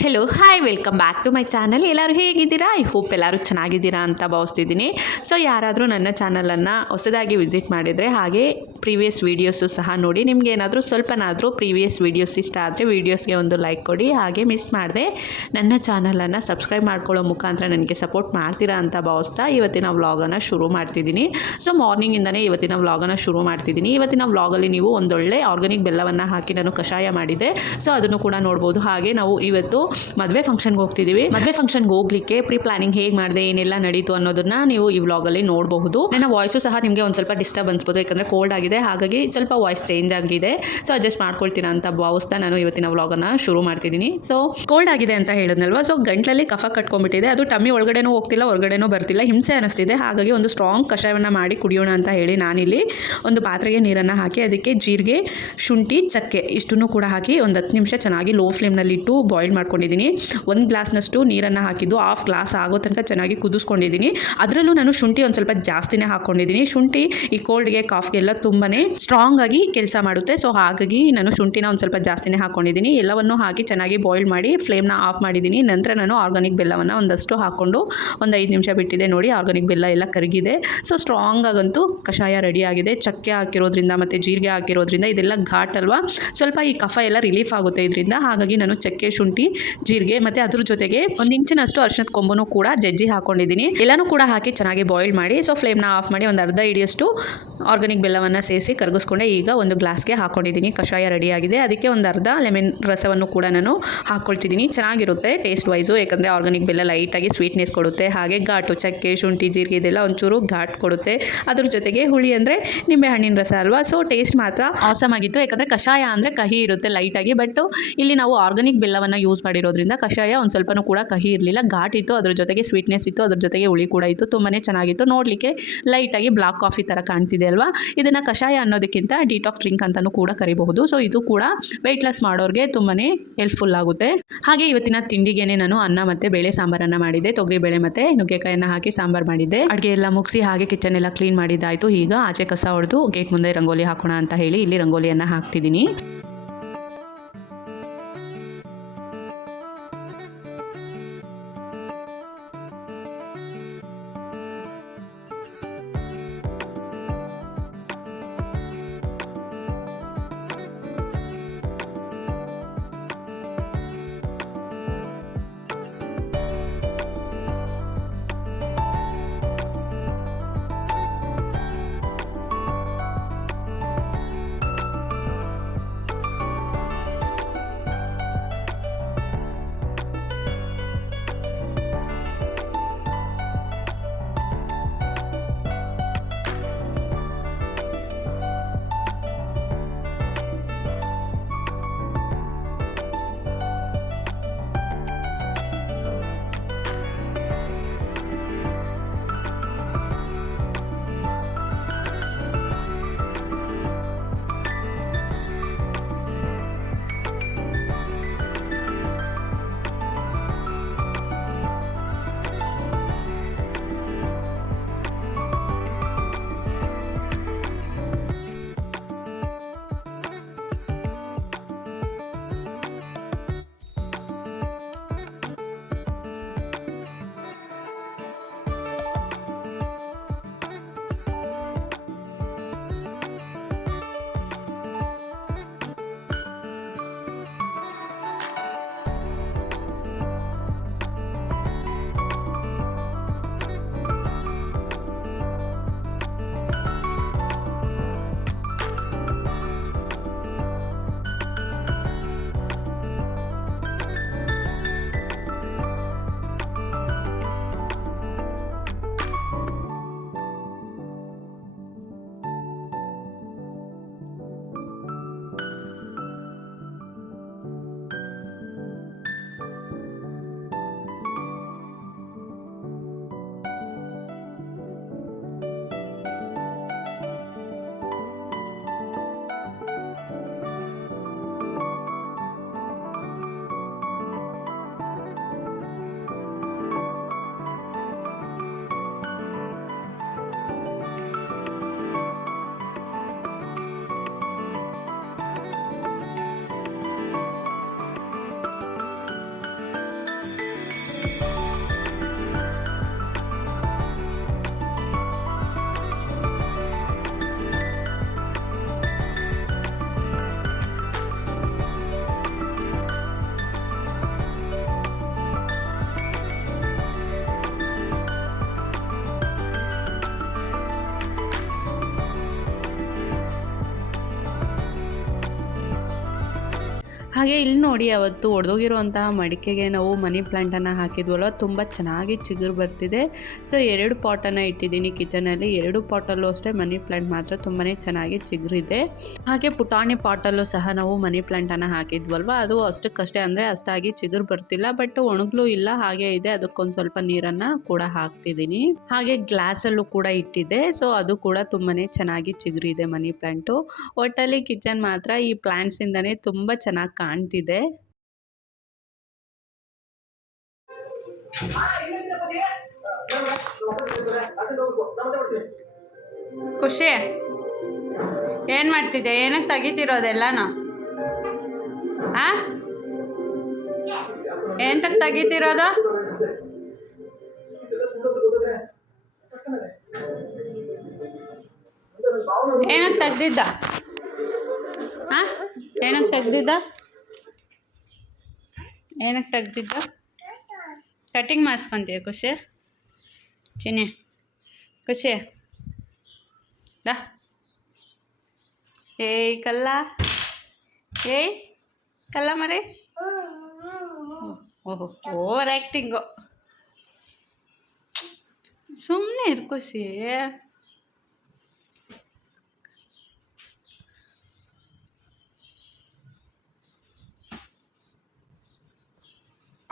Hello hi welcome back to my channel ಎಲ್ಲರೂ ಹೇಗಿದ್ದೀರಾ? I hope ಎಲ್ಲರೂ ಚೆನ್ನಾಗಿದ್ದೀರಾ ಅಂತ ಭಾವಿಸ್ತಿದ್ದೀನಿ. ಸೊ ಯಾರಾದರೂ ನನ್ನ ಚಾನಲನ್ನು ಹೊಸದಾಗಿ ವಿಸಿಟ್ ಮಾಡಿದರೆ ಹಾಗೆ ಪ್ರೀವಿಯಸ್ ವೀಡಿಯೋಸು ಸಹ ನೋಡಿ. ನಿಮ್ಗೆ ಏನಾದರೂ ಸ್ವಲ್ಪನಾದರೂ ಪ್ರೀವಿಯಸ್ ವೀಡಿಯೋಸ್ ಇಷ್ಟ ಆದರೆ ವೀಡಿಯೋಸ್ಗೆ ಒಂದು ಲೈಕ್ ಕೊಡಿ. ಹಾಗೆ ಮಿಸ್ ಮಾಡಿದೆ, ನನ್ನ ಚಾನಲನ್ನು ಸಬ್ಸ್ಕ್ರೈಬ್ ಮಾಡ್ಕೊಳ್ಳೋ ಮುಖಾಂತರ ನನಗೆ ಸಪೋರ್ಟ್ ಮಾಡ್ತೀರಾ ಅಂತ ಭಾವಿಸ್ತಾ ಇವತ್ತಿನ ವ್ಲಾಗನ್ನು ಶುರು ಮಾಡ್ತಿದ್ದೀನಿ. ಸೊ ಮಾರ್ನಿಂಗಿಂದನೇ ಇವತ್ತಿನ ವ್ಲಾಗನ್ನು ಶುರು ಮಾಡ್ತಿದ್ದೀನಿ. ಇವತ್ತಿನ ವ್ಲಾಗಲ್ಲಿ ನೀವು ಒಂದೊಳ್ಳೆ ಆರ್ಗಾನಿಕ್ ಬೆಲ್ಲವನ್ನು ಹಾಕಿ ನಾನು ಕಷಾಯ ಮಾಡಿದೆ ಸೊ ಅದನ್ನು ಕೂಡ ನೋಡ್ಬೋದು. ಹಾಗೆ ನಾವು ಇವತ್ತು ಮದುವೆ ಫಂಕ್ಷನ್ಗೆ ಹೋಗ್ತಿದ್ದೀವಿ ಮದುವೆ ಫಂಕ್ಷನ್ಗೆ ಹೋಗ್ಲಿಕ್ಕೆ ಪ್ರೀ ಪ್ಲಾನಿಂಗ್ ಹೇಗೆ ಮಾಡಿದೆ, ಏನೆಲ್ಲ ನಡೀತು ಅನ್ನೋದನ್ನ ನೀವು ಈ ವ್ಲಾಗಲ್ಲಿ ನೋಡಬಹುದು. ನನ್ನ ವಾಯ್ಸು ಸಹ ನಿಮಗೆ ಒಂದು ಸ್ವಲ್ಪ ಡಿಸ್ಟರ್ಬ್ ಅನ್ಸ್ಬೋದು ಯಾಕಂದರೆ ಕೋಲ್ಡ್ ಆಗಿದೆ. ಹಾಗಾಗಿ ಸ್ವಲ್ಪ ವಾಯ್ಸ್ ಚೇಂಜ್ ಆಗಿದೆ. ಸೊ ಅಡ್ಜಸ್ಟ್ ಮಾಡ್ಕೊಳ್ತೀರಾ ಅಂತ ಭಾವಿಸ್ತಾ ನಾನು ಇವತ್ತಿನ ವ್ಲಾಗನ್ನು ಶುರು ಮಾಡ್ತಿದ್ದೀನಿ ಸೊ ಕೋಲ್ಡ್ ಆಗಿದೆ ಅಂತ ಹೇಳಿದ್ನಲ್ವಾ? ಸೊ ಗಂಟ್ಲಲ್ಲಿ ಕಫ ಕಟ್ಕೊಂಡ್ಬಿಟ್ಟಿದೆ. ಅದು ಟಮ್ಮಿ ಒಳಗಡೆನೂ ಹೋಗ್ತಿಲ್ಲ, ಹೊರಗಡೆನೂ ಬರ್ತಿಲ್ಲ. ಹಿಂಸೆ ಅನಿಸ್ತಿದೆ. ಹಾಗಾಗಿ ಒಂದು ಸ್ಟ್ರಾಂಗ್ ಕಷಾಯವನ್ನು ಮಾಡಿ ಕುಡಿಯೋಣ ಅಂತ ಹೇಳಿ ನಾನಿಲ್ಲಿ ಒಂದು ಪಾತ್ರೆಗೆ ನೀರನ್ನು ಹಾಕಿ, ಅದಕ್ಕೆ ಜೀರಿಗೆ, ಶುಂಠಿ, ಚಕ್ಕೆ ಇಷ್ಟನ್ನು ಕೂಡ ಹಾಕಿ ಒಂದು ಹತ್ತು ನಿಮಿಷ ಚೆನ್ನಾಗಿ ಲೋ ಫ್ಲೇಮ್ನಲ್ಲಿ ಇಟ್ಟು ಬಾಯ್ಲ್ ಮಾಡ್ಕೊಂಡಿದ್ದೀನಿ. ಒಂದು ಗ್ಲಾಸ್ನಷ್ಟು ನೀರನ್ನು ಹಾಕಿದ್ದು ಹಾಫ್ ಗ್ಲಾಸ್ ಆಗೋ ತನಕ ಚೆನ್ನಾಗಿ ಕುದಿಸ್ಕೊಂಡಿದ್ದೀನಿ. ಅದರಲ್ಲೂ ನಾನು ಶುಂಠಿ ಒಂದು ಸ್ವಲ್ಪ ಜಾಸ್ತಿನೇ ಹಾಕ್ಕೊಂಡಿದ್ದೀನಿ ಶುಂಠಿ ಈ ಕೋಲ್ಡ್ಗೆ ಕಾಫ್ಗೆಲ್ಲ ತುಂಬಾ ಸ್ಟ್ರಾಂಗ್ ಆಗಿ ಕೆಲಸ ಮಾಡುತ್ತೆ. ಸೊ ಹಾಗಾಗಿ ನಾನು ಶುಂಠಿನ ಒಂದು ಸ್ವಲ್ಪ ಜಾಸ್ತಿನೇ ಹಾಕೊಂಡಿದ್ದೀನಿ. ಎಲ್ಲವನ್ನು ಹಾಕಿ ಚೆನ್ನಾಗಿ ಬಾಯ್ಲ್ ಮಾಡಿ ಫ್ಲೇಮ್ನ ಆಫ್ ಮಾಡಿದ್ದೀನಿ. ನಂತರ ನಾನು ಆರ್ಗಾನಿಕ್ ಬೆಲ್ಲವನ್ನು ಒಂದಷ್ಟು ಹಾಕ್ಕೊಂಡು ಒಂದು ಐದು ನಿಮಿಷ ಬಿಟ್ಟಿದೆ ನೋಡಿ ಆರ್ಗಾನಿಕ್ ಬೆಲ್ಲ ಎಲ್ಲ ಕರಗಿದೆ. ಸೊ ಸ್ಟ್ರಾಂಗ್ ಆಗಂತೂ ಕಷಾಯ ರೆಡಿ ಆಗಿದೆ. ಚಕ್ಕೆ ಹಾಕಿರೋದ್ರಿಂದ ಮತ್ತು ಜೀರಿಗೆ ಹಾಕಿರೋದ್ರಿಂದ ಇದೆಲ್ಲ ಘಾಟ್ ಅಲ್ವಾ? ಸ್ವಲ್ಪ ಈ ಕಫ ಎಲ್ಲ ರಿಲೀಫ್ ಆಗುತ್ತೆ ಇದರಿಂದ. ಹಾಗಾಗಿ ನಾನು ಚಕ್ಕೆ, ಶುಂಠಿ, ಜೀರಿಗೆ ಮತ್ತು ಅದ್ರ ಜೊತೆಗೆ ಒಂದು ಇಂಚಿನಷ್ಟು ಅರ್ಶಿನದ ಕೊಂಬನು ಕೂಡ ಜಜ್ಜಿ ಹಾಕೊಂಡಿದ್ದೀನಿ. ಎಲ್ಲನೂ ಕೂಡ ಹಾಕಿ ಚೆನ್ನಾಗಿ ಬಾಯ್ಲ್ ಮಾಡಿ ಸೊ ಫ್ಲೇಮ್ನ ಆಫ್ ಮಾಡಿ ಒಂದು ಅರ್ಧ ಹಿಡಿಯಷ್ಟು ಆರ್ಗಾನಿಕ್ ಬೆಲ್ಲವನ್ನು ಸೇರಿಸಿ ಕರಗಿಸ್ಕೊಂಡೆ ಈಗ ಒಂದು ಗ್ಲಾಸ್ಗೆ ಹಾಕೊಂಡಿದ್ದೀನಿ. ಕಷಾಯ ರೆಡಿಯಾಗಿದೆ. ಅದಕ್ಕೆ ಒಂದು ಅರ್ಧ ಲೆಮನ್ ರಸವನ್ನು ಕೂಡ ನಾನು ಹಾಕ್ಕೊಳ್ತಿದ್ದೀನಿ. ಚೆನ್ನಾಗಿರುತ್ತೆ ಟೇಸ್ಟ್ ವೈಸು ಯಾಕಂದರೆ ಆರ್ಗಾನಿಕ್ ಬೆಲ್ಲ ಲೈಟಾಗಿ ಸ್ವೀಟ್ನೆಸ್ ಕೊಡುತ್ತೆ. ಹಾಗೆ ಘಾಟು, ಚಕ್ಕೆ, ಶುಂಠಿ, ಜೀರಿಗೆ ಇದೆಲ್ಲ ಒಂಚೂರು ಘಾಟ್ ಕೊಡುತ್ತೆ. ಅದ್ರ ಜೊತೆಗೆ ಹುಳಿ ಅಂದರೆ ನಿಂಬೆ ಹಣ್ಣಿನ ರಸ ಅಲ್ವಾ? ಸೊ ಟೇಸ್ಟ್ ಮಾತ್ರ ಆಸಮ್ ಆಗಿತ್ತು. ಯಾಕಂದರೆ ಕಷಾಯ ಅಂದರೆ ಕಹಿ ಇರುತ್ತೆ ಲೈಟಾಗಿ. ಬಟ್ ಇಲ್ಲಿ ನಾವು ಆರ್ಗಾನಿಕ್ ಬೆಲ್ಲವನ್ನು ಯೂಸ್ ಮಾಡಿರೋದ್ರಿಂದ ಕಷಾಯ ಒಂದು ಸ್ವಲ್ಪನೂ ಕೂಡ ಕಹಿ ಇರಲಿಲ್ಲ. ಘಾಟ್ ಇತ್ತು. ಅದ್ರ ಜೊತೆಗೆ ಸ್ವೀಟ್ನೆಸ್ ಇತ್ತು. ಅದ್ರ ಜೊತೆಗೆ ಹುಳಿ ಕೂಡ ಇತ್ತು. ತುಂಬಾ ಚೆನ್ನಾಗಿತ್ತು. ನೋಡಲಿಕ್ಕೆ ಲೈಟಾಗಿ ಬ್ಲಾಕ್ ಕಾಫಿ ಥರ ಕಾಣ್ತಿದೆ ಅಲ್ವಾ? ಇದನ್ನು ಕಷಾಯ ಅನ್ನೋದಕ್ಕಿಂತ ಡಿಟಾಕ್ ಡ್ರಿಂಕ್ ಅಂತಲೂ ಕೂಡ ಕರಿಬಹುದು. ಸೊ ಇದು ಕೂಡ ವೆಯ್ಟ್ ಲಾಸ್ ಮಾಡೋರಿಗೆ ತುಂಬಾ ಹೆಲ್ಪ್ಫುಲ್ ಆಗುತ್ತೆ. ಹಾಗೆ ಇವತ್ತಿನ ತಿಂಡಿಗೆನೆ ನಾನು ಅನ್ನ ಮತ್ತೆ ಬೇಳೆ ಸಾಂಬಾರನ್ನು ಮಾಡಿದ್ದೆ. ತೊಗರಿಬೇಳೆ ಮತ್ತೆ ನುಗ್ಗೆಕಾಯನ್ನ ಹಾಕಿ ಸಾಂಬಾರ್ ಮಾಡಿದ್ದೆ. ಅಡುಗೆ ಎಲ್ಲ ಮುಗಿಸಿ ಹಾಗೆ ಕಿಚನ್ ಎಲ್ಲ ಕ್ಲೀನ್ ಮಾಡಿದ್ದಾಯ್ತು. ಈಗ ಆಚೆ ಕಸ ಹೊಡೆದು ಗೇಟ್ ಮುಂದೆ ರಂಗೋಲಿ ಹಾಕೋಣ ಅಂತ ಹೇಳಿ ಇಲ್ಲಿ ರಂಗೋಲಿಯನ್ನು ಹಾಕ್ತಿದ್ದೀನಿ. ಹಾಗೆ ಇಲ್ಲಿ ನೋಡಿ, ಅವತ್ತು ಒಡೆದೋಗಿರುವಂತಹ ಮಡಿಕೆಗೆ ನಾವು ಮನಿ ಪ್ಲ್ಯಾಂಟನ್ನು ಹಾಕಿದ್ವಲ್ವ? ತುಂಬ ಚೆನ್ನಾಗಿ ಚಿಗುರು ಬರ್ತಿದೆ. ಸೊ ಎರಡು ಪಾಟನ್ನು ಇಟ್ಟಿದ್ದೀನಿ ಕಿಚನಲ್ಲಿ ಎರಡು ಪಾಟಲ್ಲೂ ಅಷ್ಟೇ ಮನಿ ಪ್ಲ್ಯಾಂಟ್ ಮಾತ್ರ ತುಂಬಾ ಚೆನ್ನಾಗಿ ಚಿಗುರಿದೆ. ಹಾಗೆ ಪುಟಾಣಿ ಪಾಟಲ್ಲೂ ಸಹ ನಾವು ಮನಿ ಪ್ಲ್ಯಾಂಟನ್ನು ಹಾಕಿದ್ವಲ್ವ? ಅದು ಅಷ್ಟಕ್ಕಷ್ಟೇ ಅಂದರೆ ಅಷ್ಟಾಗಿ ಚಿಗುರು ಬರ್ತಿಲ್ಲ. ಬಟ್ ಒಣಗ್ಲೂ ಇಲ್ಲ, ಹಾಗೆ ಇದೆ. ಅದಕ್ಕೊಂದು ಸ್ವಲ್ಪ ನೀರನ್ನು ಕೂಡ ಹಾಕ್ತಿದ್ದೀನಿ. ಹಾಗೆ ಗ್ಲಾಸಲ್ಲೂ ಕೂಡ ಇಟ್ಟಿದ್ದೆ. ಸೊ ಅದು ಕೂಡ ತುಂಬಾ ಚೆನ್ನಾಗಿ ಚಿಗುರಿದೆ ಮನಿ ಪ್ಲ್ಯಾಂಟು ಒಟ್ಟಲ್ಲಿ ಕಿಚನ್ ಮಾತ್ರ ಈ ಪ್ಲ್ಯಾಂಟ್ಸಿಂದನೇ ತುಂಬ ಚೆನ್ನಾಗಿ ಕಾಣ್ತಿದೆ. ಖುಷಿ. ಏನು ಮಾಡ್ತಿದ್ದೆ? ಏನಕ್ಕೆ ತೆಗಿತಿರೋದೆಲ್ಲನೂ? ಆ? ಎಂತಕ್ಕೆ ತೆಗಿತಿರೋದು? ಏನಕ್ಕೆ ತೆಗ್ದಿದ್ದ? ಆ? ಏನಕ್ಕೆ ತೆಗ್ದಿದ್ದ? ಏನಕ್ಕೆ ತೆಗ್ದಿದ್ದು? ಕಟಿಂಗ್ ಮಾಡಿಸ್ಕೊಂತೀಯ ಖುಷಿ? ಚಿನ್ನಿ, ಖುಷಿ? ದಾ. ಏಯ್ ಕಲ್ಲ ಏಯ್ ಕಲ್ಲ ಮರಿ. ಓಹೋ, ಓವರ್ ಆ್ಯಕ್ಟಿಂಗು ಸುಮ್ಮನೆ ಇರ್ಕೋಸಿ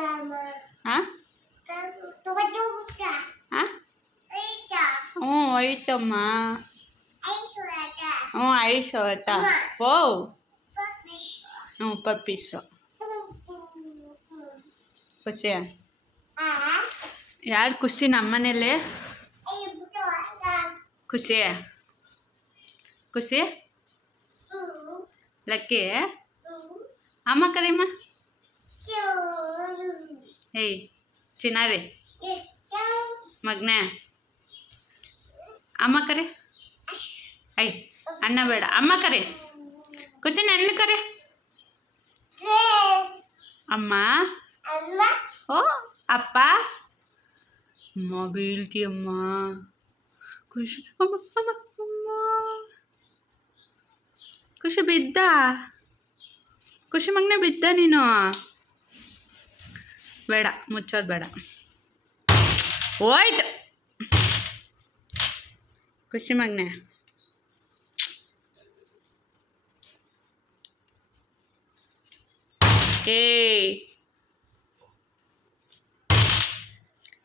ಹಾಂ ಹಾಂ ಹ್ಞೂ, ಐತಮ್ಮ. ಹ್ಞೂ ಐಸ್ ಆಯ್ತಾ? ಓ. ಹ್ಞೂ, ಪಪ್ಪೀಸು. ಖುಷಿ. ಯಾರು ಖುಷಿ ನಮ್ಮನೇಲಿ ಖುಷಿ. ಖುಷಿ? ಲಕ್ಕಿ? ಅಮ್ಮ ಕರಿಮ್ಮ ಏಯ್ ಚಿನ್ನಾರಿ ಮಗ್ನೆ. ಅಮ್ಮ ಕರೆ. ಐ ಅಣ್ಣ ಬೇಡ. ಅಮ್ಮ ಕರೆ. ಖುಷಿ ನನ್ನ ಕರೆ. ಅಮ್ಮ. ಓ, ಅಪ್ಪ. ಅಮ್ಮ ಬೀಳ್ತೀಯಮ್ಮ ಖುಷಿ. ಅಮ್ಮ. ಖುಷಿ ಬಿದ್ದ? ಖುಷಿ ಮಗ್ನೆ ಬಿದ್ದ ನೀನು? ಬೇಡ ಮುಚ್ಚೋದು ಬೇಡ. ಹೋಯ್ತು. ಖುಷಿ ಮಗನೆ. ಏ.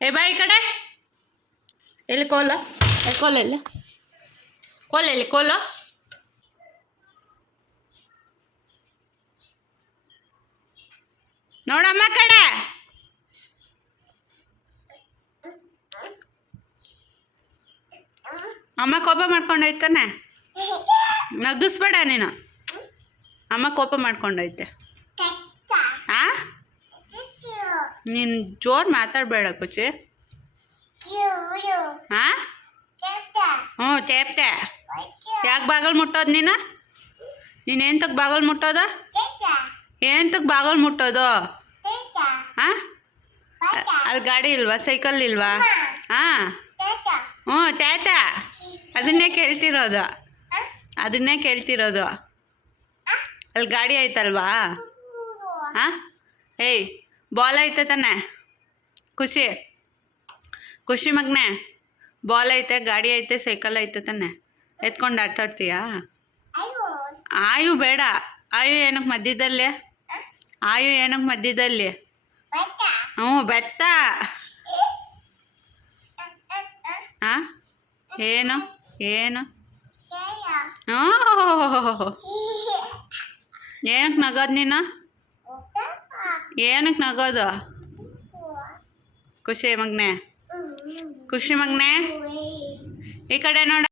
ಏ ಬಾ ಈ ಕಡೆ. ಎಲ್ಲಿ ಕೋಲ? ಕೋಲ ಎಲ್ಲಿ? ಕೋಲ ಎಲ್ಲಿ? ಕೋಲ? ನೋಡಮ್ಮ ಕಡೆ. ಅಮ್ಮ ಕೋಪ ಮಾಡ್ಕೊಂಡೋಯ್ತಾನೆ? ನಗಿಸ್ಬೇಡ ನೀನು. ಅಮ್ಮ ಕೋಪ ಮಾಡ್ಕೊಂಡೋಯ್ತೆ. ಆ? ನೀನು ಜೋರು ಮಾತಾಡಬೇಡ ಕುಚಿ. ಹಾಂ ಹ್ಞೂ, ತೇಪ್ತೆ. ಯಾಕೆ ಬಾಗಲ್ ಮುಟ್ಟೋದು ನೀನು? ನೀನು ಎಂತಕ್ಕೆ ಬಾಗಲ್ ಮುಟ್ಟೋದು? ಎಂತಕ್ಕೆ ಬಾಗಲ್ ಮುಟ್ಟೋದು? ಹಾಂ ಅಲ್ಲಿ ಗಾಡಿ ಇಲ್ವಾ? ಸೈಕಲ್ ಇಲ್ವಾ? ಹಾಂ ಹ್ಞೂ ತಾತ ಅದನ್ನೇ ಕೇಳ್ತಿರೋದು. ಅದನ್ನೇ ಕೇಳ್ತಿರೋದು. ಅಲ್ಲಿ ಗಾಡಿ ಆಯ್ತಲ್ವಾ? ಹಾಂ ಏಯ್ ಬಾಲ್ ಐತೆ ತಾನೆ. ಖುಷಿ. ಖುಷಿ ಮಗ್ನೆ. ಬಾಲ್ ಐತೆ ಗಾಡಿ ಐತೆ ಸೈಕಲ್ ಐತೆ ತಾನೆ. ಎತ್ಕೊಂಡು ಆಟಾಡ್ತೀಯಾ? ಆಯು. ಬೇಡ. ಆಯು ಏನಕ್ಕೆ ಮಧ್ಯದಲ್ಲಿ? ಆಯು ಏನಕ್ಕೆ ಮಧ್ಯದಲ್ಲಿ? ಹ್ಞೂ ಬೆತ್ತ ಹಾಂ ಏನು? ಏನು? ಏನಕ್ಕೆ ನಗೋದು ನೀನು? ಏನಕ್ಕೆ ನಗೋದು? ಖುಷಿ ಮಗ್ನೆ. ಖುಷಿ ಮಗ್ನೆ. ಈ ಕಡೆ ನೋಡ.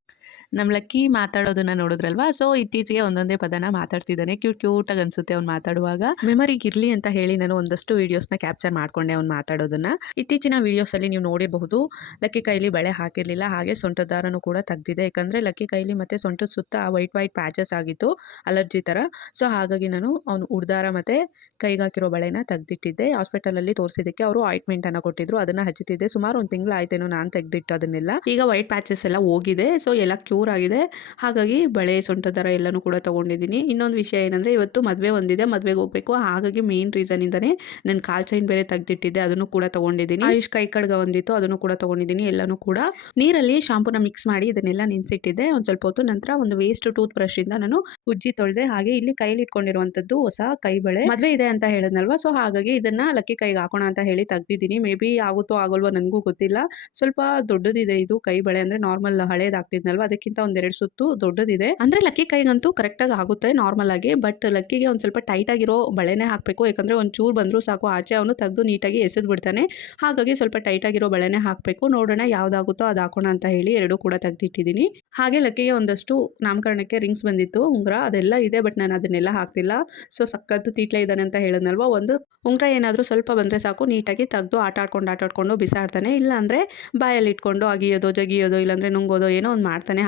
ನಮ್ಮ ಲಕ್ಕಿ ಮಾತಾಡೋದನ್ನ ನೋಡಿದ್ರಲ್ವಾ? ಸೊ ಇತ್ತೀಚೆಗೆ ಒಂದೊಂದೇ ಪದನ ಮಾತಾಡ್ತಿದ್ದಾನೆ. ಕ್ಯೂಟ್ ಕ್ಯೂಟಾಗಿ ಅನಿಸುತ್ತೆ ಅವ್ನು ಮಾತಾಡುವಾಗ. ಮೆಮರಿಗೆ ಇರಲಿ ಅಂತ ಹೇಳಿ ನಾನು ಒಂದಷ್ಟು ವೀಡಿಯೋಸ್ನ ಕ್ಯಾಪ್ಚರ್ ಮಾಡ್ಕೊಂಡೆ ಅವ್ನು ಮಾತಾಡೋದನ್ನ. ಇತ್ತೀಚಿನ ವೀಡಿಯೋಸಲ್ಲಿ ನೀವು ನೋಡಿರಬಹುದು ಲಕ್ಕಿ ಕೈಲಿ ಬಳೆ ಹಾಕಿರಲಿಲ್ಲ, ಹಾಗೆ ಸೊಂಟದ ಕೂಡ ತೆಗ್ದಿದೆ. ಯಾಕಂದರೆ ಲಕ್ಕಿ ಕೈಲಿ ಮತ್ತು ಸೊಂಟದ ಸುತ್ತ ವೈಟ್ ವೈಟ್ ಪ್ಯಾಚಸ್ ಆಗಿತ್ತು ಅಲರ್ಜಿ ಥರ ಸೊ ಹಾಗಾಗಿ ನಾನು ಅವನು ಉಡ್ದಾರ ಮತ್ತು ಕೈಗೆ ಹಾಕಿರೋ ಬಳೆನ ತೆಗ್ದಿಟ್ಟಿದ್ದೆ. ಹಾಸ್ಪಿಟಲಲ್ಲಿ ತೋರಿಸಿದ್ದಕ್ಕೆ ಅವರು ಆಯಿಂಟ್ಮೆಂಟನ್ನು ಕೊಟ್ಟಿದ್ರು. ಅದನ್ನು ಹಚ್ಚುತ್ತಿದ್ದೆ ಸುಮಾರು ಒಂದು ತಿಂಗಳು ಆಯ್ತೇನೋ ನಾನು ತೆಗ್ದಿಟ್ಟು ಅದನ್ನೆಲ್ಲ. ಈಗ ವೈಟ್ ಪ್ಯಾಚಸ್ ಎಲ್ಲ ಹೋಗಿದೆ. ಸೊ ಎಲ್ಲ ಕ್ಯೂಟ್ ಒಂಚೂರಾಗಿದೆ ಹಾಗಾಗಿ ಬಳೆ ಸೊಂಟ ದರ ಎಲ್ಲನೂ ಕೂಡ ತೊಗೊಂಡಿದ್ದೀನಿ. ಇನ್ನೊಂದು ವಿಷಯ ಏನಂದರೆ ಇವತ್ತು ಮದುವೆ ಒಂದಿದೆ, ಮದುವೆಗೆ ಹೋಗಬೇಕು. ಹಾಗಾಗಿ ಮೇನ್ ರೀಸನಿಂದನೇ ನಾನು ಕಾಲ್ ಚೈನ್ ಬೇರೆ ತೆಗೆದಿಟ್ಟಿದ್ದೆ, ಅದನ್ನು ಕೂಡ ತೊಗೊಂಡಿದ್ದೀನಿ. ಆಯುಷ್ ಕೈ ಕಡ್ಗ ಒಂದಿತ್ತು ಅದನ್ನು ಕೂಡ ತೊಗೊಂಡಿದ್ದೀನಿ, ಎಲ್ಲನೂ ಕೂಡ. ನೀರಲ್ಲಿ ಶಾಂಪೂನ ಮಿಕ್ಸ್ ಮಾಡಿ ಇದನ್ನೆಲ್ಲ ನೆನೆಸಿಟ್ಟಿದ್ದೆ. ಒಂದು ಸ್ವಲ್ಪ ಹೊತ್ತು ನಂತರ ಒಂದು ವೇಸ್ಟ್ ಟೂತ್ ಬ್ರಷಿಂದ ನಾನು ಉಜ್ಜಿ ತೊಳೆದೆ, ಹಾಗೆ ಇಲ್ಲಿ ಕೈಲಿ ಇಟ್ಕೊಂಡಿರುವಂಥದ್ದು ಹೊಸ ಕೈ ಬಳೆ. ಮದುವೆ ಇದೆ ಅಂತ ಹೇಳಿದ್ನಲ್ವಾ? ಸೊ ಹಾಗಾಗಿ ಇದನ್ನ ಲಕ್ಕಿ ಕೈಗೆ ಹಾಕೋಣ ಅಂತ ಹೇಳಿ ತೆಗ್ದಿದ್ದೀನಿ. ಮೇ ಬಿ ಆಗುತ್ತೋ, ಆಗೋಲ್ವೋ ನನಗೂ ಗೊತ್ತಿಲ್ಲ. ಸ್ವಲ್ಪ ದೊಡ್ಡದಿದೆ ಇದು ಕೈ ಬಳೆ ಅಂದ್ರೆ ನಾರ್ಮಲ್ ಹಳೇದಾಗ್ತಿದ್ನಲ್ವಾ? ಅದಕ್ಕಿಂತ ಒಂದೆರಡು ಸುತ್ತು ದೊಡ್ಡದಿದೆ. ಅಂದ್ರೆ ಲಕ್ಕಿ ಕೈಗಂತೂ ಕರೆಕ್ಟಾಗಿ ಆಗುತ್ತೆ, ನಾರ್ಮಲ್ ಆಗಿ. ಬಟ್ ಲಕ್ಕಿಗೆ ಒಂದ್ ಸ್ವಲ್ಪ ಟೈಟ್ ಆಗಿರೋ ಬಳೆನೇ ಹಾಕಬೇಕು. ಯಾಕಂದ್ರೆ ಒಂದು ಚೂರು ಬಂದ್ರು ಸಾಕು. ಆಚೆ ಅವನು ತೆಗೆದು ನೀಟಾಗಿ ಎಸೆದು ಬಿಡ್ತಾನೆ ಹಾಗಾಗಿ ಸ್ವಲ್ಪ ಟೈಟ್ ಆಗಿರೋ ಬಳೆನೇ ಹಾಕಬೇಕು. ನೋಡೋಣ ಯಾವ್ದಾಗುತ್ತೋ ಅದು ಹಾಕೋಣ ಅಂತ ಹೇಳಿ ಎರಡೂ ಕೂಡ ತೆಗ್ದಿಟ್ಟಿದ್ದೀನಿ. ಹಾಗೆ ಲಕ್ಕಿಗೆ ಒಂದಷ್ಟು ನಾಮಕರಣಕ್ಕೆ ರಿಂಗ್ಸ್ ಬಂದಿತ್ತು, ಉಂಗುರ. ಅದೆಲ್ಲ ಇದೆ, ಬಟ್ ನಾನು ಅದನ್ನೆಲ್ಲ ಹಾಕ್ತಿಲ್ಲ. ಸೊ ಸಕ್ಕತ್ತು ತೀಟ್ಲೆ ಇದ್ದಾನೆ ಅಂತ ಹೇಳಿದ್ನಲ್ವಾ? ಒಂದು ಉಂಗುರ ಏನಾದರೂ ಸ್ವಲ್ಪ ಬಂದರೆ ಸಾಕು. ನೀಟಾಗಿ ತೆಗೆದು ಆಟ ಆಡ್ಕೊಂಡು ಆಟ ಆಡ್ಕೊಂಡು ಬಿಸಾಡ್ತಾನೆ. ಇಲ್ಲ ಅಂದರೆ ಬಾಯಲ್ಲಿ ಇಟ್ಕೊಂಡು ಅಗಿಯೋದು, ಜಗಿಯೋದು, ಇಲ್ಲಾಂದರೆ ನುಂಗೋದು ಏನೋ ಒಂದು ಮಾಡ್ತಾನೆ.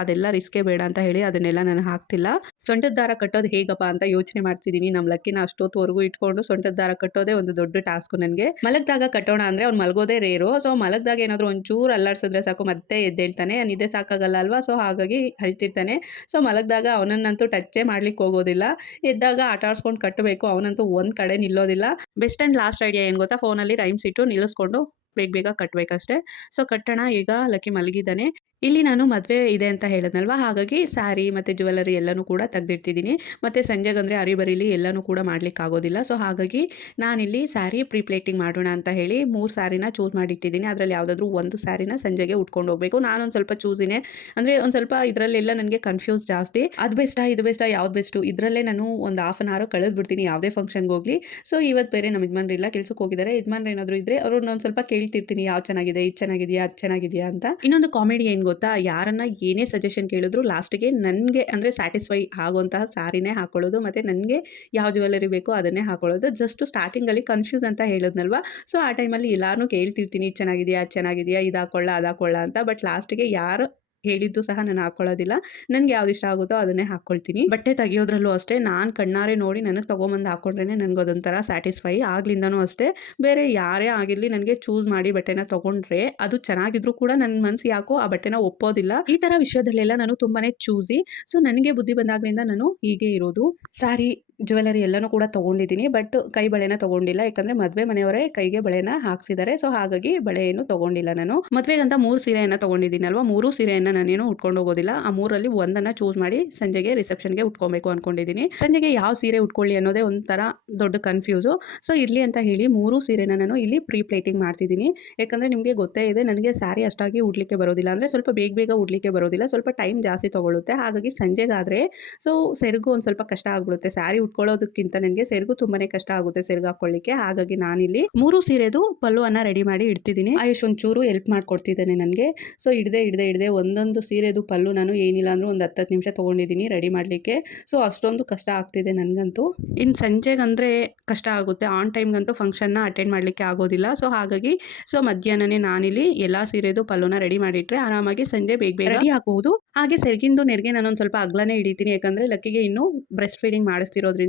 ಅದೆಲ್ಲ ರಿಸ್ಕೇ ಬೇಡ ಅಂತ ಹೇಳಿ ಅದನ್ನೆಲ್ಲ ನಾನು ಹಾಕ್ತಿಲ್ಲ. ಸೊಂಟದ ದಾರ ಕಟ್ಟೋದು ಹೇಗಪ್ಪ ಅಂತ ಯೋಚನೆ ಮಾಡ್ತಿದ್ದೀನಿ ನಮ್ಮ ಲಕ್ಕಿನ ಅಷ್ಟೊತ್ತವರೆಗೂ ಇಟ್ಕೊಂಡು ಸೊಂಟದ ದಾರ ಕಟ್ಟೋದೇ ಒಂದು ದೊಡ್ಡ ಟಾಸ್ಕ್ ನನಗೆ. ಮಲಗ್ದಾಗ ಕಟ್ಟೋಣ ಅಂದರೆ ಅವ್ನು ಮಲಗೋದೇ ರೇರು ಸೊ ಮಲಗ್ದಾಗ ಏನಾದರೂ ಒಂಚೂರು ಅಲ್ಲಾಡ್ಸಿದ್ರೆ ಸಾಕು, ಮತ್ತೆ ಎದ್ದೇಳ್ತಾನೆ. ಇದೇ ಸಾಕಾಗಲ್ಲ ಅಲ್ವಾ? ಸೊ ಹಾಗಾಗಿ ಅಳ್ತಿರ್ತಾನೆ. ಸೊ ಮಲಗ್ದಾಗ ಅವನನ್ನಂತೂ ಟಚ್ಚೇ ಮಾಡ್ಲಿಕ್ಕೆ ಹೋಗೋದಿಲ್ಲ. ಎದ್ದಾಗ ಆಟ ಆಡ್ಸ್ಕೊಂಡು ಕಟ್ಟಬೇಕು. ಅವನಂತೂ ಒಂದು ಕಡೆ ನಿಲ್ಲೋದಿಲ್ಲ. ಬೆಸ್ಟ್ ಆ್ಯಂಡ್ ಲಾಸ್ಟ್ ಐಡಿಯಾ ಏನು ಗೊತ್ತಾ? ಫೋನಲ್ಲಿ ರೈಮ್ಸ್ ಇಟ್ಟು ನಿಲ್ಲಿಸ್ಕೊಂಡು ಬೇಗ ಬೇಗ ಕಟ್ಟಬೇಕಷ್ಟೇ ಸೊ ಕಟ್ಟೋಣ ಈಗ ಲಕ್ಕಿ ಮಲಗಿದ್ದಾನೆ. ಇಲ್ಲಿ ನಾನು ಮದುವೆ ಇದೆ ಅಂತ ಹೇಳಿದ್ನಲ್ವ? ಹಾಗಾಗಿ ಸ್ಯಾರಿ ಮತ್ತು ಜ್ಯುವೆಲರಿ ಎಲ್ಲನೂ ಕೂಡ ತೆಗೆದಿಡ್ತಿದ್ದೀನಿ. ಮತ್ತು ಸಂಜೆಗಂದರೆ ಅರಿಬರಿಲಿ ಎಲ್ಲನೂ ಕೂಡ ಮಾಡ್ಲಿಕ್ಕೆ ಆಗೋದಿಲ್ಲ ಸೊ ಹಾಗಾಗಿ ನಾನಿಲ್ಲಿ ಸ್ಯಾರಿ ಪ್ಲೇಟಿಂಗ್ ಮಾಡೋಣ ಅಂತ ಹೇಳಿ ಮೂರು ಸ್ಯಾರಿನ ಚೂಸ್ ಮಾಡಿಟ್ಟಿದ್ದೀನಿ. ಅದರಲ್ಲಿ ಯಾವುದಾದ್ರೂ ಒಂದು ಸ್ಯಾರಿನ ಸಂಜೆಗೆ ಉಟ್ಕೊಂಡು ಹೋಗಬೇಕು. ನಾನೊಂದು ಸ್ವಲ್ಪ ಚೂಸಿನೇ ಅಂದರೆ ಒಂದು ಸ್ವಲ್ಪ ಇದರಲ್ಲೆಲ್ಲ ನನಗೆ ಕನ್ಫ್ಯೂಸ್ ಜಾಸ್ತಿ. ಅದು ಬೆಸ್ಟಾ ಇದು ಬೆಸ್ಟಾ ಯಾವ್ದು ಬೆಸ್ಟು ಇದರಲ್ಲೇ ನಾನು ಒಂದು ಹಾಫ್ ಆನ್ ಅವರ್ ಕಳೆದು ಬಿಡ್ತೀನಿ ಯಾವುದೇ ಫಂಕ್ಷನ್ಗೆ ಹೋಗಲಿ. ಸೊ ಇವತ್ತು ಬೇರೆ ನಮ್ಮ ಯಜಮಾನ್ರಿಲ್ಲ ಕೆಲಸಕ್ಕೆ ಹೋಗಿದ್ದಾರೆ. ಯಜಮಾನ್ರು ಏನಾದರೂ ಇದ್ದರೆ ಅವ್ರನ್ನ ಒಂದು ಸ್ವಲ್ಪ ಕೇಳ್ತಿರ್ತೀನಿ ಯಾವ್ದು ಚೆನ್ನಾಗಿದೆ, ಇದು ಚೆನ್ನಾಗಿದೆಯಾ, ಅದು ಚೆನ್ನಾಗಿದೆಯಾ ಅಂತ. ಇನ್ನೊಂದು ಕಾಮಿಡಿ ಏನು ಗೊತ್ತಾ? ಯಾರನ್ನ ಏನೇ ಸಜೆಷನ್ ಕೇಳಿದ್ರು ಲಾಸ್ಟಿಗೆ ನನಗೆ ಅಂದರೆ ಸ್ಯಾಟಿಸ್ಫೈ ಆಗುವಂತಹ ಸಾರಿನೇ ಹಾಕೊಳ್ಳೋದು, ಮತ್ತು ನನಗೆ ಯಾವ ಜ್ಯುವೆಲರಿ ಬೇಕೋ ಅದನ್ನೇ ಹಾಕೊಳ್ಳೋದು. ಜಸ್ಟ್ ಸ್ಟಾರ್ಟಿಂಗಲ್ಲಿ ಕನ್ಫ್ಯೂಸ್ ಅಂತ ಹೇಳಿದ್ನಲ್ವಾ? ಸೊ ಆ ಟೈಮಲ್ಲಿ ಎಲ್ಲಾರ್ನೂ ಕೇಳ್ತಿರ್ತೀನಿ ಚೆನ್ನಾಗಿದೆಯಾ, ಅದು ಚೆನ್ನಾಗಿದೆಯಾ, ಇದು ಹಾಕೊಳ್ಳ, ಅದು ಹಾಕೊಳ್ಳ ಅಂತ. ಬಟ್ ಲಾಸ್ಟಿಗೆ ಯಾರು ಹೇಳಿದ್ದು ಸಹ ನಾನು ಹಾಕೊಳ್ಳೋದಿಲ್ಲ. ನನಗೆ ಯಾವ್ದು ಇಷ್ಟ ಆಗುತ್ತೋ ಅದನ್ನೇ ಹಾಕ್ಕೊಳ್ತೀನಿ. ಬಟ್ಟೆ ತೆಗಿಯೋದ್ರಲ್ಲೂ ಅಷ್ಟೇ, ನಾನು ಕಣ್ಣಾರೆ ನೋಡಿ ನನಗೆ ತೊಗೊಂಬಂದು ಹಾಕ್ಕೊಂಡ್ರೆ ನನಗೆ ಅದೊಂಥರ ಸ್ಯಾಟಿಸ್ಫೈ ಆಗ್ಲಿಂದನೂ ಅಷ್ಟೇ. ಬೇರೆ ಯಾರೇ ಆಗಿರಲಿ ನನಗೆ ಚೂಸ್ ಮಾಡಿ ಬಟ್ಟೆನ ತೊಗೊಂಡ್ರೆ ಅದು ಚೆನ್ನಾಗಿದ್ರು ಕೂಡ ನನ್ನ ಮನಸ್ಸು ಯಾಕೋ ಆ ಬಟ್ಟೆನ ಒಪ್ಪೋದಿಲ್ಲ. ಈ ಥರ ವಿಷಯದಲ್ಲೆಲ್ಲ ನಾನು ತುಂಬಾ ಚೂಸಿ ಸೊ ನನಗೆ ಬುದ್ಧಿ ಬಂದಾಗ್ಲಿಂದ ನಾನು ಹೀಗೆ ಇರೋದು. ಸ್ಯಾರಿ ಜ್ಯುವೆಲರಿ ಎಲ್ಲನೂ ಕೂಡ ತೊಗೊಂಡಿದ್ದೀನಿ, ಬಟ್ ಕೈ ಬಳೆನ ತೊಗೊಂಡಿಲ್ಲ. ಯಾಕಂದರೆ ಮದುವೆ ಮನೆಯವರೇ ಕೈಗೆ ಬಳೆನ ಹಾಕ್ಸಿದ್ದಾರೆ. ಸೊ ಹಾಗಾಗಿ ಬಳೆ ಏನು ತೊಗೊಂಡಿಲ್ಲ ನಾನು. ಮದುವೆಗಂತ ಮೂರು ಸೀರೆಯನ್ನು ತೊಗೊಂಡಿದ್ದೀನಿ ಅಲ್ವಾ? ಮೂರು ಸೀರೆಯನ್ನು ನಾನೇನು ಉಟ್ಕೊಂಡು ಹೋಗೋದಿಲ್ಲ. ಆ ಮೂರಲ್ಲಿ ಒಂದನ್ನು ಚೂಸ್ ಮಾಡಿ ಸಂಜೆಗೆ ರಿಸೆಪ್ಷನ್ಗೆ ಉಟ್ಕೊಬೇಕು ಅನ್ಕೊಂಡಿದ್ದೀನಿ. ಸಂಜೆಗೆ ಯಾವ ಸೀರೆ ಉಟ್ಕೊಳ್ಳಿ ಅನ್ನೋದೇ ಒಂಥರ ದೊಡ್ಡ ಕನ್ಫ್ಯೂಸು ಸೊ ಇರಲಿ ಅಂತ ಹೇಳಿ ಮೂರು ಸೀರೆನ ನಾನು ಇಲ್ಲಿ ಪ್ರೀ ಪ್ಲೇಟಿಂಗ್ ಮಾಡ್ತಿದ್ದೀನಿ. ಯಾಕಂದರೆ ನಿಮಗೆ ಗೊತ್ತೇ ಇದೆ, ನನಗೆ ಸ್ಯಾರಿ ಅಷ್ಟಾಗಿ ಉಡ್ಲಿಕ್ಕೆ ಬರೋದಿಲ್ಲ. ಅಂದರೆ ಸ್ವಲ್ಪ ಬೇಗ ಬೇಗ ಉಡ್ಲಿಕ್ಕೆ ಬರೋದಿಲ್ಲ. ಸ್ವಲ್ಪ ಟೈಮ್ ಜಾಸ್ತಿ ತಗೊಳ್ಳುತ್ತೆ ಹಾಗಾಗಿ ಸಂಜೆಗಾದರೆ ಸೊ ಸೆರಗು ಒಂದು ಸ್ವಲ್ಪ ಕಷ್ಟ ಆಗ್ಬಿಡುತ್ತೆ. ಸ್ಯಾರಿ ಉಟ್ಕೊಳ್ಳೋದಕ್ಕಿಂತ ನನಗೆ ಸೆರಗು ತುಂಬಾನೇ ಕಷ್ಟ ಆಗುತ್ತೆ ಸೆರಗು ಹಾಕೊಳ್ಳಿಕ್ಕೆ ಹಾಗಾಗಿ ನಾನಿಲ್ಲಿ ಮೂರು ಸೀರೆದು ಪಲ್ಲುವನ್ನ ರೆಡಿ ಮಾಡಿ ಇಡ್ತಿದ್ದೀನಿ. ಆಯುಷ್ ಒಂಚೂರು ಹೆಲ್ಪ್ ಮಾಡ್ಕೊಡ್ತಿದ್ದಾನೆ ನನಗೆ. ಸೊ ಹಿಡ್ದೆ ಹಿಡ್ದೆ ಹಿಡ್ದೆ ಒಂದೊಂದು ಸೀರೆದು ಪಲ್ಲು ನಾನು ಏನಿಲ್ಲ ಅಂದ್ರೆ ಒಂದು ಹತ್ತತ್ತು ನಿಮಿಷ ತೊಗೊಂಡಿದ್ದೀನಿ ರೆಡಿ ಮಾಡಲಿಕ್ಕೆ. ಸೊ ಅಷ್ಟೊಂದು ಕಷ್ಟ ಆಗ್ತಿದೆ ನನಗಂತೂ. ಇನ್ನು ಸಂಜೆಗಂದರೆ ಕಷ್ಟ ಆಗುತ್ತೆ. ಆನ್ ಟೈಮ್ಗಂತೂ ಫಂಕ್ಷನ್ನ ಅಟೆಂಡ್ ಮಾಡಲಿಕ್ಕೆ ಆಗೋದಿಲ್ಲ. ಸೊ ಹಾಗಾಗಿ ಸೊ ಮಧ್ಯಾಹ್ನನೇ ನಾನಿಲ್ಲಿ ಎಲ್ಲ ಸೀರೆದು ಪಲ್ಲುನ ರೆಡಿ ಮಾಡಿಟ್ರೆ ಆರಾಮಾಗಿ ಸಂಜೆ ಬೇಗ ಬೇಗ ರೆಡಿ ಆಗಬಹುದು ಹಾಗೆ ಸೆರಗಿಂದು ನೆರಿಗೆ ನಾನೊಂದು ಸ್ವಲ್ಪ ಅಗ್ಲನೇ ಹಿಡಿತೀನಿ. ಯಾಕಂದರೆ ಲಕ್ಕಿಗೆ ಇನ್ನೂ ಬ್ರೆಸ್ಟ್ ಫೀಡಿಂಗ್ ಮಾಡಿಸ್ತಿರೋದ್ರಿಂದ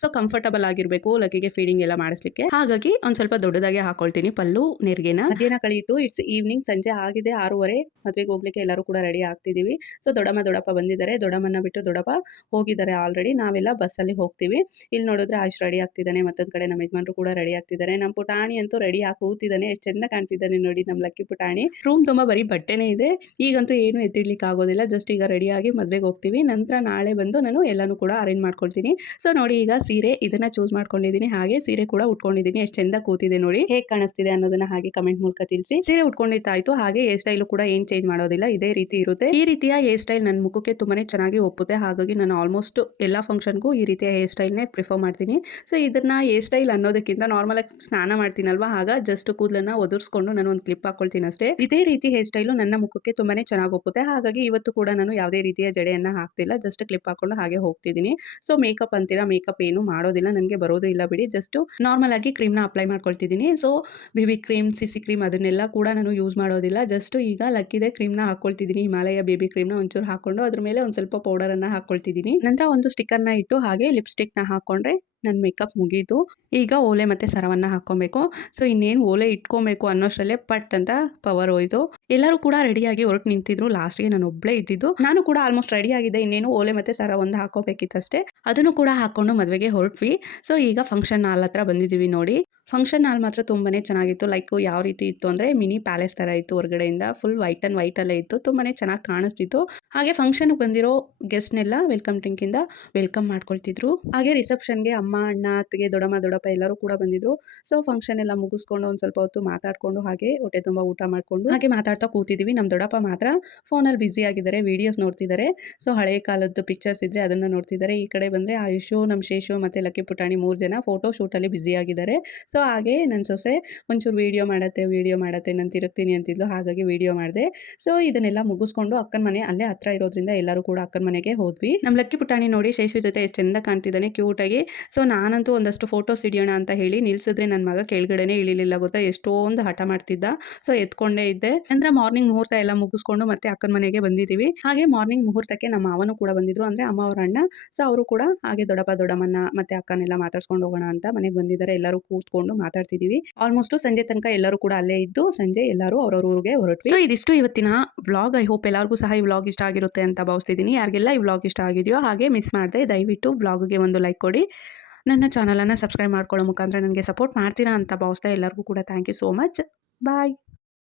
ಸೊ ಕಂಫರ್ಟಬಲ್ ಆಗಿರಬೇಕು ಲಕ್ಕಿಗೆ ಫೀಡಿಂಗ್ ಎಲ್ಲ ಮಾಡಿಸ್ಲಿಕ್ಕೆ. ಹಾಗಾಗಿ ಒಂದು ಸ್ವಲ್ಪ ದೊಡ್ಡದಾಗಿ ಹಾಕೊಳ್ತೀನಿ ಪಲ್ಲು, ನೆರಿಗೆನ. ಮಧ್ಯಾಹ್ನ ಕಳೀತು ಇಟ್ಸ್ ಈವ್ನಿಂಗ್ ಸಂಜೆ ಆಗಿದೆ, ಆರೂವರೆ. ಮದ್ವೆಗೆ ಹೋಗ್ಲಿಕ್ಕೆ ಎಲ್ಲರೂ ಕೂಡ ರೆಡಿ ಆಗ್ತಿದೀವಿ. ಸೊ ದೊಡಮ್ಮ ದೊಡಪ್ಪ ಬಂದಿದ್ದಾರೆ ದೊಡಮ್ಮನ ಬಿಟ್ಟು ದೊಡ್ಡಪ್ಪ ಹೋಗಿದ್ದಾರೆ ಆಲ್ರೆಡಿ ನಾವೆಲ್ಲ ಬಸ್ಸಲ್ಲಿ ಹೋಗ್ತೀವಿ. ಇಲ್ಲಿ ನೋಡಿದ್ರೆ ಆಯುಷ್ ರೆಡಿ ಆಗ್ತಿದ್ದಾನೆ, ಮತ್ತೊಂದ್ ಕಡೆ ನಮ್ಮ ಯಜಮಾನ್ರು ಕೂಡ ರೆಡಿ ಆಗ್ತಿದ್ದಾರೆ. ನಮ್ಮ ಪುಟಾಣಿ ಅಂತೂ ರೆಡಿ ಆಗಿ ಕೂತಿದ್ದಾನೆ, ಎಷ್ಟು ಚೆಂದ ಕಾಣ್ತಿದ್ದಾನೆ ನೋಡಿ ನಮ್ಮ ಲಕ್ಕಿ ಪುಟಾಣಿ. ರೂಮ್ ತುಂಬಾ ಬರೀ ಬಟ್ಟೆನೇ ಇದೆ. ಈಗಂತೂ ಏನು ಎತ್ತಿಡ್ಲಿಕ್ಕೆ ಆಗೋದಿಲ್ಲ ಜಸ್ಟ್ ಈಗ ರೆಡಿಯಾಗಿ ಮದುವೆಗೆ ಹೋಗ್ತೀವಿ. ನಂತರ ನಾಳೆ ಬಂದು ನಾನು ಎಲ್ಲಾನು ಕೂಡ ಅರೇಂಜ್ ಮಾಡ್ಕೊಳ್ತೀನಿ. ಸೊ ನೋಡಿ ಈಗ ಸೀರೆ ಇದನ್ನ ಚೂಸ್ ಮಾಡ್ಕೊಂಡಿದ್ದೀನಿ. ಹಾಗೆ ಸೀರೆ ಕೂಡ ಉಟ್ಕೊಂಡಿದ್ದೀನಿ. ಎಷ್ಟು ಚಂದ ಕೂತಿದೆ ನೋಡಿ. ಹೇಗೆ ಕಾಣಿಸ್ತಿದೆ ಅನ್ನೋದನ್ನ ಹಾಗೆ ಕಮೆಂಟ್ ಮೂಲಕ ತಿಳಿಸಿ. ಸೀರೆ ಉಟ್ಕೊಂಡಿದ್ದಾಯ್ತು. ಹಾಗೆ ಹೇರ್ ಸ್ಟೈಲ್ ಕೂಡ ಏನ್ ಚೇಂಜ್ ಮಾಡೋದಿಲ್ಲ. ಇದೇ ರೀತಿ ಇರುತ್ತೆ. ಈ ರೀತಿಯ ಹೇರ್ ಸ್ಟೈಲ್ ನನ್ನ ಮುಖಕ್ಕೆ ತುಂಬಾನೇ ಚೆನ್ನಾಗಿ ಒಪ್ಪುತ್ತೆ. ಹಾಗಾಗಿ ನಾನು ಆಲ್ಮೋಸ್ಟ್ ಎಲ್ಲ ಫಂಕ್ಷನ್ಗೂ ಈ ರೀತಿಯ ಹೇರ್ ಸ್ಟೈಲ್ನೇ ಪ್ರಿಫರ್ ಮಾಡ್ತೀನಿ. ಸೊ ಇದನ್ನ ಹೇರ್ ಸ್ಟೈಲ್ ಅನ್ನೋದಕ್ಕಿಂತ ನಾರ್ಮಲ್ ಆಗಿ ಸ್ನಾನ ಮಾಡ್ತೀನಲ್ವಾ? ಆಗ ಜಸ್ಟ್ ಕೂದಲನ್ನ ಒದರ್ಸ್ಕೊಂಡು ನಾನು ಒಂದು ಕ್ಲಿಪ್ ಹಾಕೊಳ್ತೀನಿ ಅಷ್ಟೇ. ಇದೇ ರೀತಿ ಹೇರ್ ಸ್ಟೈಲು ನನ್ನ ಮುಖಕ್ಕೆ ತುಂಬಾನೇ ಚೆನ್ನಾಗಿ ಒಪ್ಪುತ್ತೆ. ಹಾಗಾಗಿ ಇವತ್ತು ಕೂಡ ನಾನು ಯಾವುದೇ ರೀತಿಯ ಜಡೆಯನ್ನ ಹಾಕ್ತಿಲ್ಲ. ಜಸ್ಟ್ ಕ್ಲಿಪ್ ಹಾಕೊಂಡು ಹಾಗೆ ಹೋಗ್ತಿದ್ದೀನಿ. ಸೊ ಮೇಕಪ್ ಅಂತೀರಾ ಮೇಕಪ್ ಏನು ಮಾಡೋದಿಲ್ಲ, ನನಗೆ ಬರೋದು ಇಲ್ಲ ಬಿಡಿ. ಜಸ್ಟ್ ನಾರ್ಮಲ್ ಆಗಿ ಕ್ರೀಮ್ನ apply ಮಾಡ್ಕೊಳ್ತಿದ್ದೀನಿ. So baby cream CC cream ಅದನ್ನೆಲ್ಲ ಕೂಡ ನಾನು ಯೂಸ್ ಮಾಡೋದಿಲ್ಲ. ಜಸ್ಟ್ ಈಗ ಲಕ್ಕಿದೆ ಕ್ರೀಮ್ನ ಹಾಕೊಳ್ತಿದ್ದೀನಿ. ಹಿಮಾಲಯ ಬೇಬಿ ಕ್ರೀಮ್ನ ಒಂಚೂರು ಹಾಕೊಂಡು ಅದ್ರ ಮೇಲೆ ಒಂದು ಸ್ವಲ್ಪ ಪೌಡರನ್ನು ಹಾಕೊಳ್ತಿದ್ದೀನಿ. ನಂತರ ಒಂದು ಸ್ಟಿಕ್ಕರ್ನ ಇಟ್ಟು ಹಾಗೆ ಲಿಪ್ಸ್ಟಿಕ್ನ ಹಾಕೊಂಡ್ರೆ ನನ್ನ ಮೇಕಪ್ ಮುಗೀತು. ಈಗ ಓಲೆ ಮತ್ತೆ ಸರವನ್ನು ಹಾಕ್ಕೊಬೇಕು. ಸೊ, ಇನ್ನೇನು ಓಲೆ ಇಟ್ಕೊಬೇಕು ಅನ್ನೋಷ್ಟರಲ್ಲೇ ಪಟ್ ಅಂತ ಪವರ್ ಹೋಯ್ತು. ಎಲ್ಲರೂ ಕೂಡ ರೆಡಿಯಾಗಿ ಹೊರಟು ನಿಂತಿದ್ರು. ಲಾಸ್ಟ್ಗೆ ನಾನು ಒಬ್ಬಳೇ ಇದ್ದಿದ್ದು. ನಾನು ಕೂಡ ಆಲ್ಮೋಸ್ಟ್ ರೆಡಿ ಆಗಿದೆ. ಇನ್ನೇನು ಓಲೆ ಮತ್ತೆ ಸರ ಒಂದು ಹಾಕೋಬೇಕಿತ್ತಷ್ಟೇ ಅದನ್ನು ಕೂಡ ಹಾಕೊಂಡು ಮದುವೆಗೆ ಹೊರಟ್ವಿ. ಸೊ, ಈಗ ಫಂಕ್ಷನ್ ಹಾಲ್ ಹತ್ರ ಬಂದಿದ್ದೀವಿ ನೋಡಿ. ಫಂಕ್ಷನ್ ಹಾಲ್ ಮಾತ್ರ ತುಂಬಾನೇ ಚೆನ್ನಾಗಿತ್ತು. ಲೈಕ್ ಯಾವ ರೀತಿ ಇತ್ತು ಅಂದರೆ ಮಿನಿ ಪ್ಯಾಲೇಸ್ ಥರ ಇತ್ತು ಹೊರಗಡೆಯಿಂದ. ಫುಲ್ ವೈಟ್ ಆ್ಯಂಡ್ ವೈಟಲ್ಲೇ ಇತ್ತು. ತುಂಬಾನೇ ಚೆನ್ನಾಗಿ ಕಾಣಿಸ್ತಿತ್ತು. ಹಾಗೆ ಫಂಕ್ಷನ್ಗೆ ಬಂದಿರೋ ಗೆಸ್ಟ್ನೆಲ್ಲ ವೆಲ್ಕಮ್ ಡ್ರಿಂಕಿಂದ ವೆಲ್ಕಮ್ ಮಾಡ್ಕೊಳ್ತಿದ್ರು. ಹಾಗೆ ರಿಸೆಪ್ಷನ್ಗೆ ಅಮ್ಮ, ಅಣ್ಣ, ಅತ್ತಿಗೆ, ದೊಡ್ಡಮ್ಮ, ದೊಡ್ಡಪ್ಪ ಎಲ್ಲರೂ ಕೂಡ ಬಂದಿದ್ರು. ಸೊ ಫಂಕ್ಷನ್ ಎಲ್ಲ ಮುಗಿಸ್ಕೊಂಡು ಒಂದು ಸ್ವಲ್ಪ ಹೊತ್ತು ಮಾತಾಡ್ಕೊಂಡು ಹಾಗೆ ಹೊಟ್ಟೆ ತುಂಬ ಊಟ ಮಾಡಿಕೊಂಡು ಹಾಗೆ ಮಾತಾಡ್ತಾ ಕೂತಿದ್ದೀವಿ ನಮ್ಮ ದೊಡ್ಡಪ್ಪ ಮಾತ್ರ ಫೋನಲ್ಲಿ ಬ್ಯುಸಿ ಆಗಿದ್ದಾರೆ ವಿಡಿಯೋಸ್ ನೋಡ್ತಿದ್ದಾರೆ. ಸೊ ಹಳೆ ಕಾಲದ್ದು ಪಿಕ್ಚರ್ಸ್ ಇದ್ರೆ ಅದನ್ನು ನೋಡ್ತಿದ್ದಾರೆ. ಈ ಕಡೆ ಬಂದರೆ ಆಯುಷು ನಮ್ಮ ಶೇಷು ಮತ್ತು ಲಕ್ಕಿ ಪುಟಾಣಿ ಮೂರು ಜನ ಫೋಟೋ ಶೂಟಲ್ಲಿ ಬ್ಯುಸಿ ಆಗಿದ್ದಾರೆ. ಸೊ ಹಾಗೆ ನನ್ನ ಸೊಸೆ ಒಂಚೂರು ವಿಡಿಯೋ ಮಾಡತ್ತೆ ವಿಡಿಯೋ ಮಾಡತ್ತೆ ನಾನು ತಿರುಗ್ತೀನಿ ಅಂತಿದ್ಲು. ಹಾಗಾಗಿ ವೀಡಿಯೋ ಮಾಡಿದೆ. ಸೊ ಇದನ್ನೆಲ್ಲ ಮುಗಿಸ್ಕೊಂಡು ಅಕ್ಕನ ಮನೆ ಅಲ್ಲೇ ಹತ್ರ ಇರೋದ್ರಿಂದ ಎಲ್ಲರೂ ಕೂಡ ಅಕ್ಕನ ಮನೆಗೆ ಹೋದ್ವಿ. ನಮ್ಮ ಲಕ್ಕಿ ಪುಟಾಣಿ ನೋಡಿ ಶೇಷು ಜೊತೆ ಎಷ್ಟು ಚಂದ ಕಾಣ್ತಿದ್ದಾನೆ ಆಗಿ. ಸೊ ನಾನಂತೂ ಒಂದಷ್ಟು ಫೋಟೋಸ್ ಹಿಡಿಯೋಣ ಅಂತ ಹೇಳಿ ನಿಲ್ಸಿದ್ರೆ ನನ್ನ ಮಗ ಕೆಳಗಡೆನೆ ಇಳಿಲಿಲ್ಲ ಗೊತ್ತಾ? ಎಷ್ಟೊಂದು ಹಠ ಮಾಡ್ತಿದ್ದ. ಸೊ ಎತ್ಕೊಂಡೇ ಇದ್ದೆ. ನಂತರ ಮಾರ್ನಿಂಗ್ ಮುಹೂರ್ತ ಎಲ್ಲ ಮುಗಿಸ್ಕೊಂಡು ಮತ್ತೆ ಅಕ್ಕನ ಮನೆಗೆ ಬಂದಿದ್ದೀವಿ ಹಾಗೆ ಮಾರ್ನಿಂಗ್ ಮುಹೂರ್ತಕ್ಕೆ ನಮ್ಮ ಮಾವನು ಕೂಡ ಬಂದಿದ್ರು, ಅಂದ್ರೆ ಅಮ್ಮ ಅವ್ರ ಅಣ್ಣ. ಸೊ ಅವರು ಕೂಡ ಹಾಗೆ ದೊಡ್ಡಪ್ಪ ದೊಡ್ಡಮ್ಮನ ಮತ್ತೆ ಅಕ್ಕನೆಲ್ಲ ಮಾತಾಡ್ಸ್ಕೊಂಡು ಹೋಗೋಣ ಅಂತ ಮನೆಗೆ ಬಂದಿದ್ದಾರೆ. ಎಲ್ಲರೂ ಕೂತ್ಕೊಂಡು ಮಾತಾಡ್ತಿದೀವಿ. ಆಲ್ಮೋಸ್ಟ್ ಸಂಜೆ ತನಕ ಎಲ್ಲರೂ ಕೂಡ ಅಲ್ಲೇ ಇದ್ದು, ಸಂಜೆ ಎಲ್ಲರೂ ಅವ್ರವ್ರ ಊರಿಗೆ ಹೊರಟ್ವಿ. ಸೊ ಇದಿಷ್ಟು ಇವತ್ತಿನ ವ್ಲಾಗ್ ಐ ಹೋಪ್ ಎಲ್ಲರಿಗೂ ಸಹ ಈ ವ್ಲಾಗ್ ಇಷ್ಟ ಆಗಿರುತ್ತೆ ಅಂತ ಭಾವಿಸ್ತಿದ್ದೀನಿ. ಯಾರಿಗೆಲ್ಲ ಈ ವ್ಲಾಗ್ ಇಷ್ಟ ಆಗಿದೆಯೋ ಹಾಗೆ ಮಿಸ್ ಮಾಡಿದೆ, ದಯವಿಟ್ಟು ವ್ಲಾಗ್ಗೆ ಒಂದು ಲೈಕ್ ಕೊಡಿ. ನನ್ನ ಚಾನಲನ್ನು ಸಬ್ಸ್ಕ್ರೈಬ್ ಮಾಡ್ಕೊಳ್ಳೋ ಮುಖಾಂತರ ನನಗೆ ಸಪೋರ್ಟ್ ಮಾಡ್ತೀರಾ ಅಂತ ಭಾವಿಸ್ತಾ ಎಲ್ಲರಿಗೂ ಕೂಡ thank you so much bye